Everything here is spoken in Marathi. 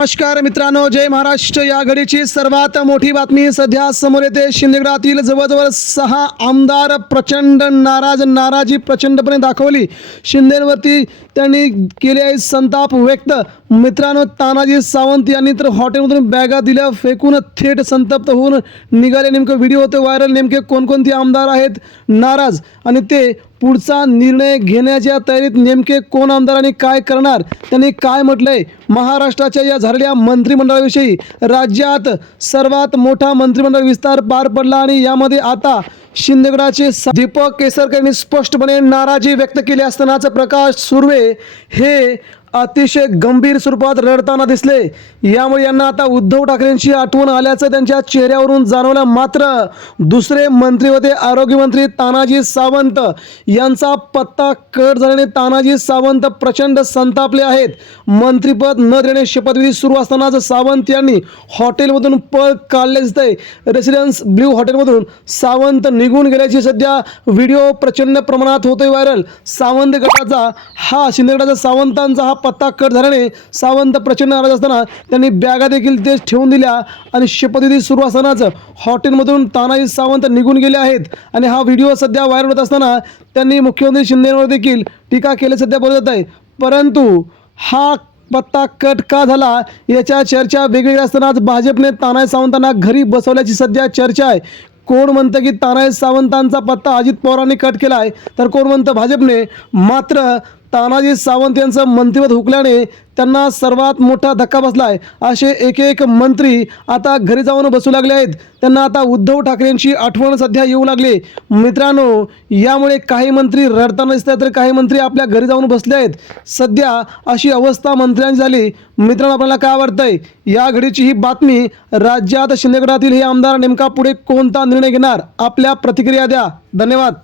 नमस्कार मित्रांनो जय महाराष्ट्र. या घडीची सर्वात मोठी बातमी सध्या समोर येते. शिंदेगडातील जवळजवळ सहा आमदार प्रचंड नाराज नाराजी प्रचंडपणे दाखवली. शिंदेवरती त्यांनी केले आहे संताप व्यक्त. मित्रांनो तानाजी सावंत यांनी तर हॉटेलमधून बॅगा दिल्या. फेकून थेट संतप्त होऊन निघाले. नेमकं व्हिडिओ होते व्हायरल. नेमके कोणकोणते आमदार आहेत? नाराज. आणि ते पुढचा निर्णय घेण्याच्या तयारीत नेमके कोण आमदारांनी काय करणार? त्यांनी काय म्हटलंय? महाराष्ट्राच्या या झालेल्या मंत्रिमंडळाविषयी राज्यात सर्वात मोठा मंत्रिमंडळ विस्तार पार पडला आणि यामध्ये आता शिंदेगडाचे दीपक केसरकर यांनी स्पष्टपणे नाराजी व्यक्त केली असतानाच प्रकाश सुर्वे हे अतिशय गंभीर स्वरूपात रडताना दिसले. यामुळे यांना आता उद्धव ठाकरेंची आठवण आल्याचं त्यांच्या चेहऱ्यावरून जाणवलं मात्र दुसरे मंत्री होते आरोग्यमंत्री तानाजी सावंत. यांचा पत्ता कट झाल्याने तानाजी सावंत प्रचंड संतापले आहेत. मंत्रीपद न देणे शपथविधी सुरू असतानाच सावंत यांनी हॉटेलमधून पळ काढले दिसतंय. रेसिडेन्स ब्ल्यू हॉटेलमधून सावंत निघून गेल्याची सध्या व्हिडिओ प्रचंड प्रमाणात होतोय व्हायरल. सावंत गटाचा हा सिंधगडाचा सावंतांचा हा पत्ता कट झाल्याने सावंत प्रचंड नाराज असताना त्यांनी बॅगा देखील ते ठेवून दिल्या आणि शपथविधी सुरू असतानाच हॉटेलमधून तानाजी सावंत निघून गेले आहेत. आणि हा व्हिडिओ सध्या व्हायरल होत असताना त्यांनी मुख्यमंत्री शिंदेवर देखील टीका केली सध्या बोलत जात आहे. परंतु हा पत्ता कट का झाला याच्या चर्चा वेगवेगळ्या असताना आज भाजपने तानाजी सावंतांना घरी बसवल्याची सध्या चर्चा आहे. कोण म्हणतं की तानाजी सावंतांचा पत्ता अजित पवारांनी कट केला आहे तर कोण म्हणतं भाजपने? मात्र तानाजी सावंत यांचं मंत्रिपद हुकल्याने त्यांना सर्वात मोठा धक्का बसला आहे असे एक एक मंत्री आता घरी जाऊन बसू लागले आहेत. त्यांना आता उद्धव ठाकरेंची आठवण सध्या येऊ लागली. मित्रांनो यामुळे काही मंत्री रडताना दिसत आहेत तर काही मंत्री आपल्या घरी जाऊन बसले आहेत. सध्या अशी अवस्था मंत्र्यांची झाली. मित्रांनो आपल्याला काय वाटतंय? या घडीची ही बातमी राज्यात शिंदेगडातील हे आमदार नेमका पुढे कोणता निर्णय घेणार? आपल्या प्रतिक्रिया द्या. धन्यवाद.